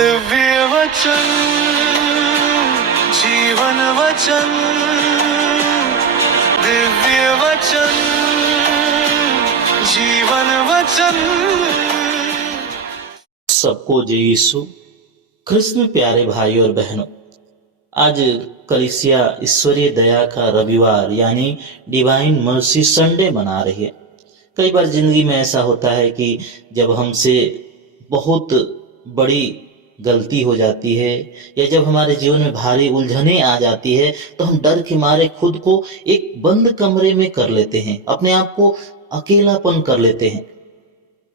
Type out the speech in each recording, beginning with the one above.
दिव्य वचन जीवन वचन दिव्य वचन जीवन वचन। सबको जय यीशु कृष्ण में प्यारे भाई और बहनों, आज कलीसिया ईश्वरीय दया का रविवार यानी डिवाइन मर्सी संडे मना रही है। कई बार जिंदगी में ऐसा होता है कि जब हमसे बहुत बड़ी गलती हो जाती है या जब हमारे जीवन में भारी उलझने आ जाती है तो हम डर के मारे खुद को एक बंद कमरे में कर लेते हैं, अपने आप को अकेलापन कर लेते हैं।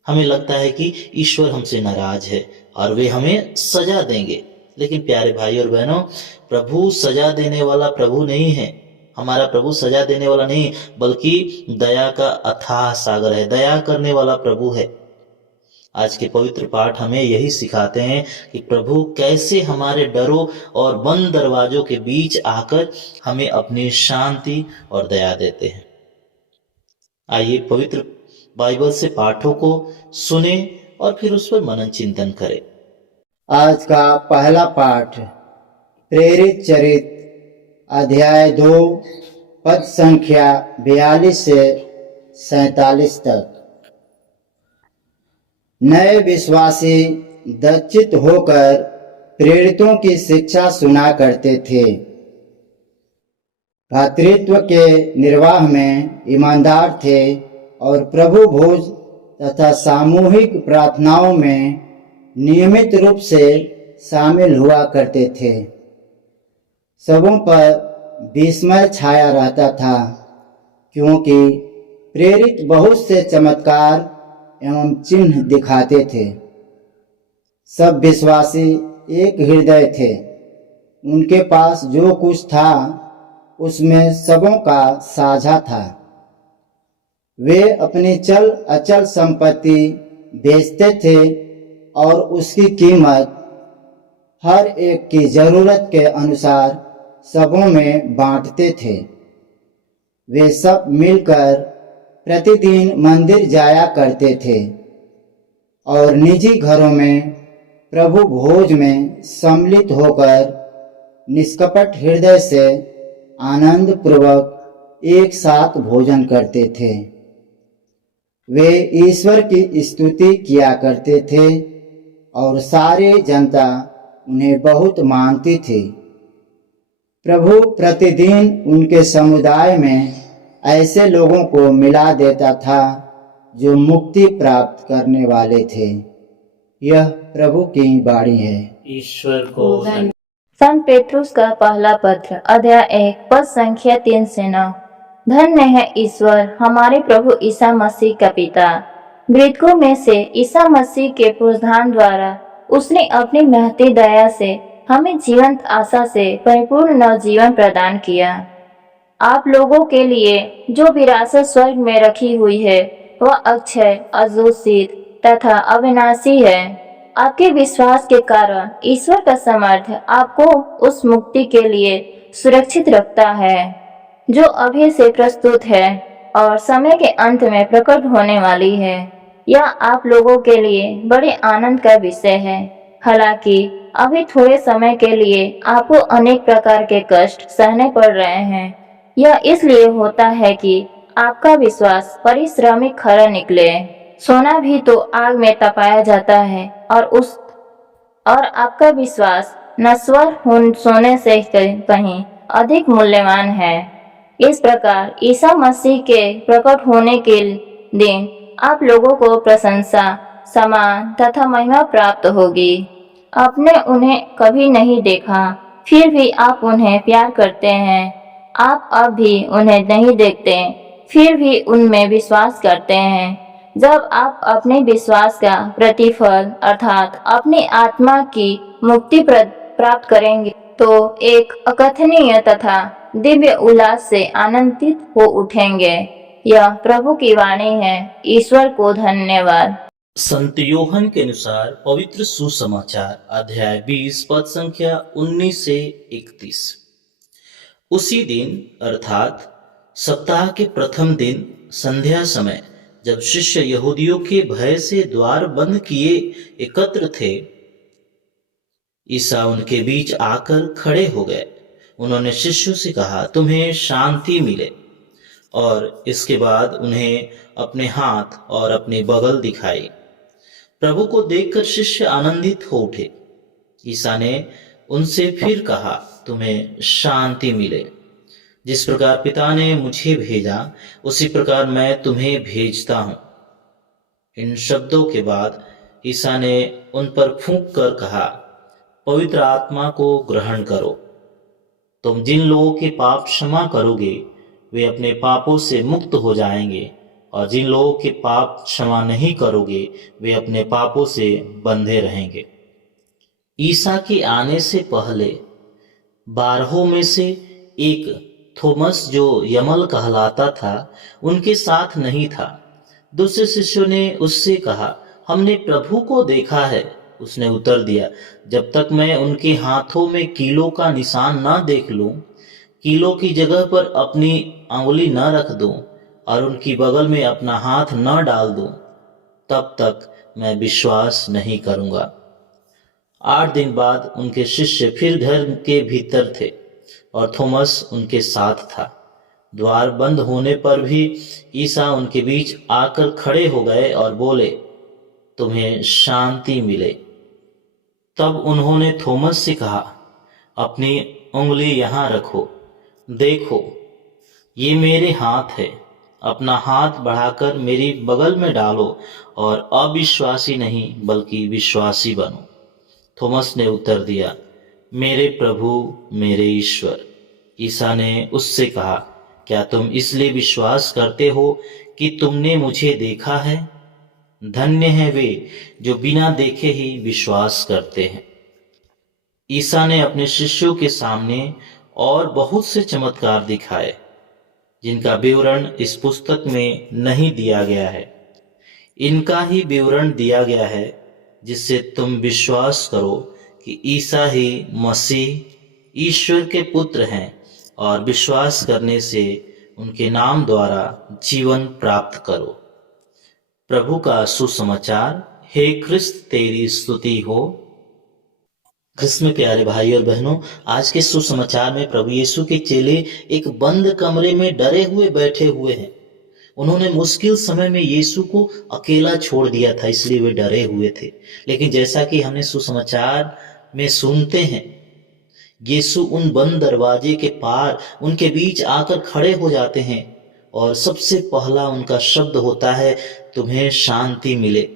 हमें लगता है कि ईश्वर हमसे नाराज है और वे हमें सजा देंगे। लेकिन प्यारे भाई और बहनों, प्रभु सजा देने वाला प्रभु नहीं है। हमारा प्रभु सजा देने वाला नहीं बल्कि दया का अथाह सागर है, दया करने वाला प्रभु है। आज के पवित्र पाठ हमें यही सिखाते हैं कि प्रभु कैसे हमारे डरों और बंद दरवाजों के बीच आकर हमें अपनी शांति और दया देते हैं। आइए पवित्र बाइबल से पाठों को सुने और फिर उस पर मनन चिंतन करें। आज का पहला पाठ प्रेरित चरित अध्याय 2 पद संख्या 42 से 47 तक। नए विश्वासी दक्षित होकर प्रेरितों की शिक्षा सुना करते थे। भातृत्व के निर्वाह में ईमानदार थे और प्रभु भोज तथा सामूहिक प्रार्थनाओं में नियमित रूप से शामिल हुआ करते थे। सबों पर विस्मय छाया रहता था क्योंकि प्रेरित बहुत से चमत्कार एवं चिन्ह दिखाते थे। सब विश्वासी एक हृदय थे। उनके पास जो कुछ था उसमें सबों का साझा था। वे अपनी चल अचल संपत्ति बेचते थे और उसकी कीमत हर एक की जरूरत के अनुसार सबों में बांटते थे। वे सब मिलकर प्रतिदिन मंदिर जाया करते थे और निजी घरों में प्रभु भोज में सम्मिलित होकर निष्कपट हृदय से आनंद पूर्वक एक साथ भोजन करते थे। वे ईश्वर की स्तुति किया करते थे और सारी जनता उन्हें बहुत मानती थी। प्रभु प्रतिदिन उनके समुदाय में ऐसे लोगों को मिला देता था जो मुक्ति प्राप्त करने वाले थे। यह प्रभु की वाणी है। ईश्वर को संत पेट्रुस का पहला पत्र अध्याय 1 पद संख्या 3 से 9। धन्य है ईश्वर हमारे प्रभु ईसा मसीह का पिता। मृतकों में से ईसा मसीह के पुनरुत्थान द्वारा उसने अपनी महती दया से हमें जीवंत आशा से परिपूर्ण नवजीवन प्रदान किया। आप लोगों के लिए जो विरासत स्वर्ग में रखी हुई है वह अक्षय, अजूषित तथा अविनाशी है। आपके विश्वास के कारण ईश्वर का सामर्थ्य आपको उस मुक्ति के लिए सुरक्षित रखता है जो अभी से प्रस्तुत है और समय के अंत में प्रकट होने वाली है। यह आप लोगों के लिए बड़े आनंद का विषय है। हालांकि अभी थोड़े समय के लिए आपको अनेक प्रकार के कष्ट सहने पड़ रहे हैं। यह इसलिए होता है कि आपका विश्वास परिश्रमिक खरा निकले। सोना भी तो आग में तपाया जाता है और आपका विश्वास नश्वर सोने से कहीं अधिक मूल्यवान है। इस प्रकार ईसा मसीह के प्रकट होने के दिन आप लोगों को प्रशंसा, सम्मान तथा महिमा प्राप्त होगी। आपने उन्हें कभी नहीं देखा, फिर भी आप उन्हें प्यार करते हैं। आप अब भी उन्हें नहीं देखते, फिर भी उनमें विश्वास करते हैं। जब आप अपने विश्वास का प्रतिफल अर्थात अपनी आत्मा की मुक्ति प्राप्त करेंगे तो एक अकथनीय तथा दिव्य उल्लास से आनंदित हो उठेंगे। यह प्रभु की वाणी है। ईश्वर को धन्यवाद। संत योहन के अनुसार पवित्र सुसमाचार अध्याय 20 पद संख्या 19 से 31। उसी दिन अर्थात सप्ताह के प्रथम दिन संध्या समय जब शिष्य यहूदियों के भय से द्वार बंद किए एकत्र थे, ईसा उनके बीच आकर खड़े हो गए। उन्होंने शिष्यों से कहा, तुम्हें शांति मिले। और इसके बाद उन्हें अपने हाथ और अपनी बगल दिखाई। प्रभु को देखकर शिष्य आनंदित हो उठे। ईसा ने उनसे फिर कहा, तुम्हें शांति मिले। जिस प्रकार पिता ने मुझे भेजा, उसी प्रकार मैं तुम्हें भेजता हूं। इन शब्दों के बाद ईसा ने उन पर फूंक कर कहा, पवित्र आत्मा को ग्रहण करो। तुम जिन लोगों के पाप क्षमा करोगे, वे अपने पापों से मुक्त हो जाएंगे, और जिन लोगों के पाप क्षमा नहीं करोगे, वे अपने पापों से बंधे रहेंगे। ईसा के आने से पहले 12 में से एक थोमस, जो यमल कहलाता था, उनके साथ नहीं था। दूसरे शिष्यों ने उससे कहा, हमने प्रभु को देखा है। उसने उत्तर दिया, जब तक मैं उनके हाथों में कीलों का निशान ना देख लूं, कीलों की जगह पर अपनी अंगुली न रख दूं और उनकी बगल में अपना हाथ न डाल दूं, तब तक मैं विश्वास नहीं करूंगा। 8 दिन बाद उनके शिष्य फिर घर के भीतर थे और थोमस उनके साथ था। द्वार बंद होने पर भी ईसा उनके बीच आकर खड़े हो गए और बोले, तुम्हें शांति मिले। तब उन्होंने थोमस से कहा, अपनी उंगली यहाँ रखो, देखो ये मेरे हाथ है। अपना हाथ बढ़ाकर मेरी बगल में डालो और अविश्वासी नहीं बल्कि विश्वासी बनो। थोमस ने उत्तर दिया, मेरे प्रभु, मेरे ईश्वर। ईसा ने उससे कहा, क्या तुम इसलिए विश्वास करते हो कि तुमने मुझे देखा है? धन्य है वे जो बिना देखे ही विश्वास करते हैं। ईसा ने अपने शिष्यों के सामने और बहुत से चमत्कार दिखाए, जिनका विवरण इस पुस्तक में नहीं दिया गया है। इनका ही विवरण दिया गया है, जिससे तुम विश्वास करो कि ईसा ही मसीह ईश्वर के पुत्र हैं, और विश्वास करने से उनके नाम द्वारा जीवन प्राप्त करो। प्रभु का सुसमाचार। हे ख्रिस्त, तेरी स्तुति हो। ख्रिस्त में प्यारे भाई और बहनों, आज के सुसमाचार में प्रभु यीशु के चेले एक बंद कमरे में डरे हुए बैठे हुए हैं। उन्होंने मुश्किल समय में यीशु को अकेला छोड़ दिया था, इसलिए वे डरे हुए थे। लेकिन जैसा कि हमने सुसमाचार में सुनते हैं, यीशु उन बंद दरवाजे के पार उनके बीच आकर खड़े हो जाते हैं और सबसे पहला उनका शब्द होता है, तुम्हें शांति मिले।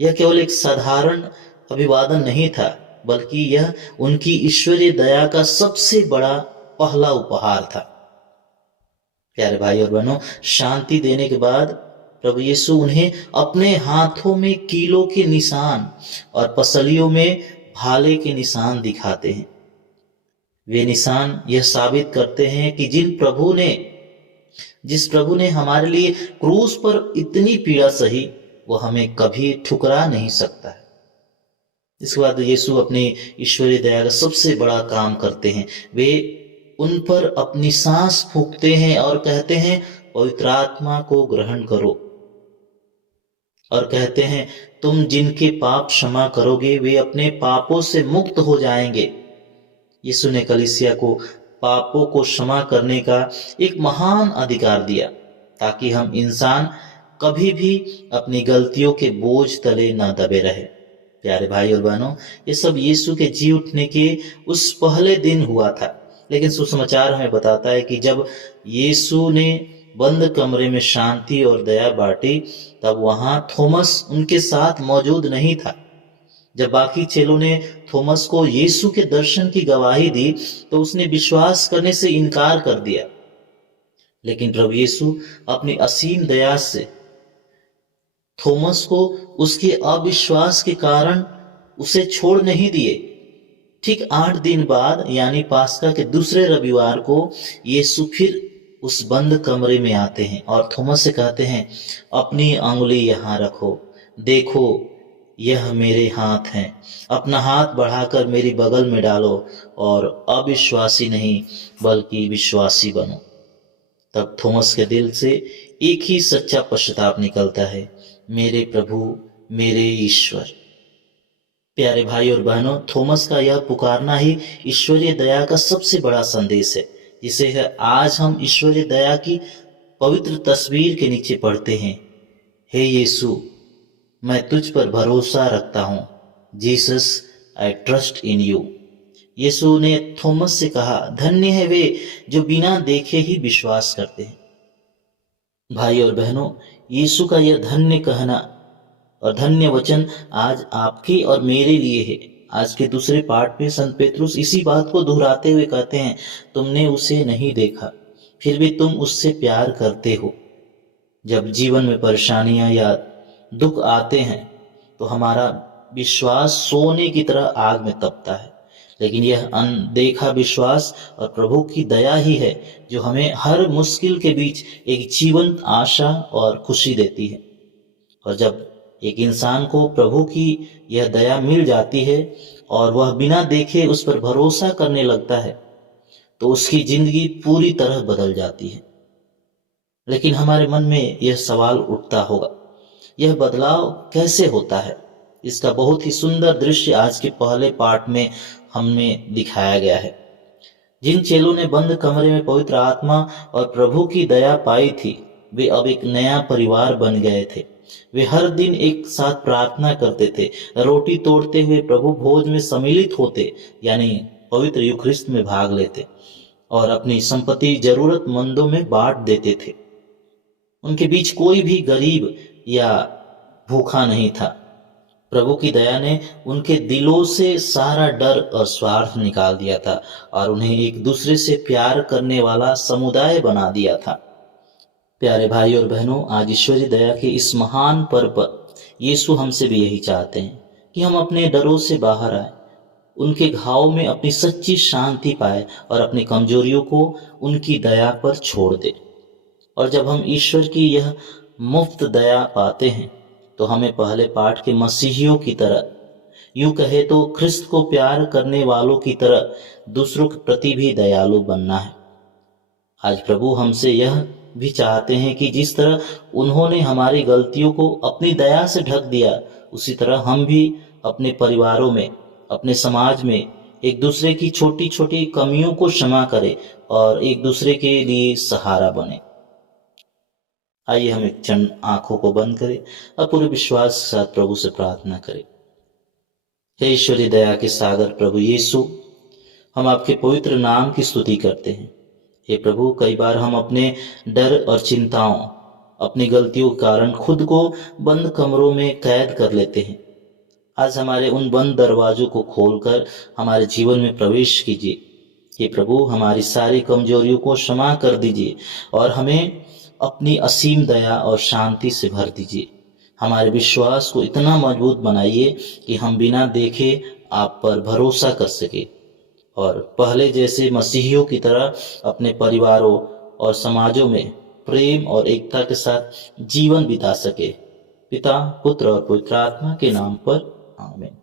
यह केवल एक साधारण अभिवादन नहीं था, बल्कि यह उनकी ईश्वरीय दया का सबसे बड़ा पहला उपहार था। प्यारे भाई और बहनों, शांति देने के बाद प्रभु यीशु उन्हें अपने हाथों में कीलों के निशान और पसलियों में भाले के निशान दिखाते हैं। वे निशान यह साबित करते हैं कि जिस प्रभु ने हमारे लिए क्रूस पर इतनी पीड़ा सही, वो हमें कभी ठुकरा नहीं सकता है। इसके बाद यीशु अपनी ईश्वरीय दया का सबसे बड़ा काम करते हैं। वे उन पर अपनी सांस फूंकते हैं और कहते हैं, पवित्र आत्मा को ग्रहण करो, और कहते हैं, तुम जिनके पाप क्षमा करोगे, वे अपने पापों से मुक्त हो जाएंगे। यीशु ने कलीसिया को पापों को क्षमा करने का एक महान अधिकार दिया, ताकि हम इंसान कभी भी अपनी गलतियों के बोझ तले न दबे रहे। प्यारे भाई और बहनों, ये सब यीशु के जी उठने के उस पहले दिन हुआ था। लेकिन सुसमाचार हमें बताता है कि जब यीशु ने बंद कमरे में शांति और दया बांटी, तब वहां थोमस उनके साथ मौजूद नहीं था। जब बाकी चेलों ने थोमस को यीशु के दर्शन की गवाही दी, तो उसने विश्वास करने से इनकार कर दिया। लेकिन प्रभु यीशु अपनी असीम दया से थोमस को उसके अविश्वास के कारण उसे छोड़ नहीं दिए। ठीक 8 दिन बाद, यानी पास्का के दूसरे रविवार को, यीशु फिर उस बंद कमरे में आते हैं और थोमस से कहते हैं, अपनी अंगुली यहाँ रखो, देखो यह मेरे हाथ हैं। अपना हाथ बढ़ाकर मेरी बगल में डालो और अविश्वासी नहीं बल्कि विश्वासी बनो। तब थोमस के दिल से एक ही सच्चा पश्चाताप निकलता है, मेरे प्रभु, मेरे ईश्वर। प्यारे भाई और बहनों, थॉमस का यह पुकारना ही ईश्वरीय दया का सबसे बड़ा संदेश है, जिसे आज हम ईश्वरीय दया की पवित्र तस्वीर के नीचे पढ़ते हैं। हे यीशु, मैं तुझ पर भरोसा रखता हूँ। Jesus, I trust in you. यीशु ने थॉमस से कहा, धन्य है वे जो बिना देखे ही विश्वास करते हैं। भाई और बहनों, यीशु का यह धन्य कहना और धन्य वचन आज आपके और मेरे लिए है। आज के दूसरे पाठ में संत पेतरुस इसी बात को दोहराते हुए कहते हैं, तुमने उसे नहीं देखा, फिर भी तुम उससे प्यार करते हो। जब जीवन में परेशानियां या दुख आते हैं तो हमारा विश्वास सोने की तरह आग में तपता है, लेकिन यह अनदेखा विश्वास और प्रभु की दया ही है जो हमें हर मुश्किल के बीच एक जीवंत आशा और खुशी देती है। और जब एक इंसान को प्रभु की यह दया मिल जाती है और वह बिना देखे उस पर भरोसा करने लगता है, तो उसकी जिंदगी पूरी तरह बदल जाती है। लेकिन हमारे मन में यह सवाल उठता होगा, यह बदलाव कैसे होता है? इसका बहुत ही सुंदर दृश्य आज के पहले पाठ में हमें दिखाया गया है। जिन चेलों ने बंद कमरे में पवित्र आत्मा और प्रभु की दया पाई थी, वे अब एक नया परिवार बन गए थे। वे हर दिन एक साथ प्रार्थना करते थे, रोटी तोड़ते हुए प्रभु भोज में सम्मिलित होते, यानी पवित्र यूखरिस्त में भाग लेते और अपनी संपत्ति जरूरतमंदों में बांट देते थे। उनके बीच कोई भी गरीब या भूखा नहीं था। प्रभु की दया ने उनके दिलों से सारा डर और स्वार्थ निकाल दिया था और उन्हें एक दूसरे से प्यार करने वाला समुदाय बना दिया था। प्यारे भाई और बहनों, आज ईश्वरीय दया के इस महान पर्व पर यीशु हमसे भी यही चाहते हैं कि हम अपने डरों से बाहर आए, उनके घाव में अपनी सच्ची शांति पाए और अपनी कमजोरियों को उनकी दया पर छोड़ दें। और जब हम ईश्वर की यह मुफ्त दया पाते हैं तो हमें पहले पाठ के मसीहियों की तरह, यूं कहे तो ख्रिस्त को प्यार करने वालों की तरह दूसरों के प्रति भी दयालु बनना है। आज प्रभु हमसे यह भी चाहते हैं कि जिस तरह उन्होंने हमारी गलतियों को अपनी दया से ढक दिया, उसी तरह हम भी अपने परिवारों में, अपने समाज में एक दूसरे की छोटी छोटी कमियों को क्षमा करें और एक दूसरे के लिए सहारा बने। आइए हम एक क्षण आंखों को बंद करें और पूरे विश्वास के साथ प्रभु से प्रार्थना करें। हे ईश्वरीय दया के सागर प्रभु यीशु, हम आपके पवित्र नाम की स्तुति करते हैं। हे प्रभु, कई बार हम अपने डर और चिंताओं, अपनी गलतियों के कारण खुद को बंद कमरों में कैद कर लेते हैं। आज हमारे उन बंद दरवाजों को खोलकर हमारे जीवन में प्रवेश कीजिए। हे प्रभु, हमारी सारी कमजोरियों को क्षमा कर दीजिए और हमें अपनी असीम दया और शांति से भर दीजिए। हमारे विश्वास को इतना मजबूत बनाइए कि हम बिना देखे आप पर भरोसा कर सके और पहले जैसे मसीहियों की तरह अपने परिवारों और समाजों में प्रेम और एकता के साथ जीवन बिता सके। पिता, पुत्र और पवित्र आत्मा के नाम पर आमीन।